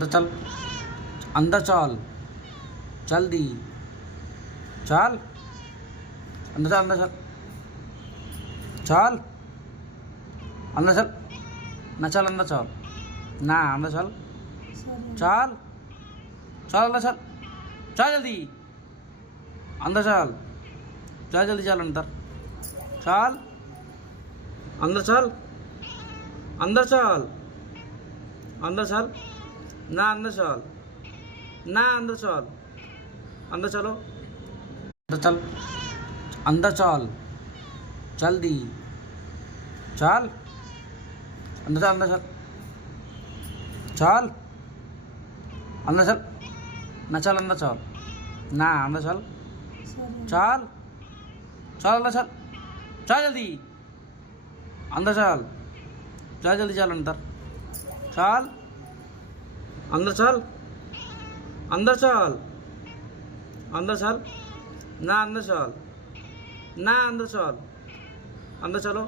अंदर चल, अंदर चल, जल्दी चल, अंदर चल, अंदर चल, चल, अंदर चल, ना चल, अंदर चल, ना अंदर चल, चल, चल अंदर चल, चल जल्दी, अंदर चल, चल जल्दी चल अंदर, चल, अंदर चल, अंदर चल, अंदर चल, ना अंदर चल, ना अंदर चल, अंदर चलो, अंदर चल, अंदर चल, जल्दी चल, अंदर चल, अंदर चल, चल, अंदर चल, ना चल, अंदर चल, ना अंदर चल, चल, चल अंदर चल, चल जल्दी, अंदर चल, चल जल्दी चल अंदर, चल, अंदर चल, अंदर चल, अंदर चल, ना अंदर चल, ना अंदर चल, अंदर चलो।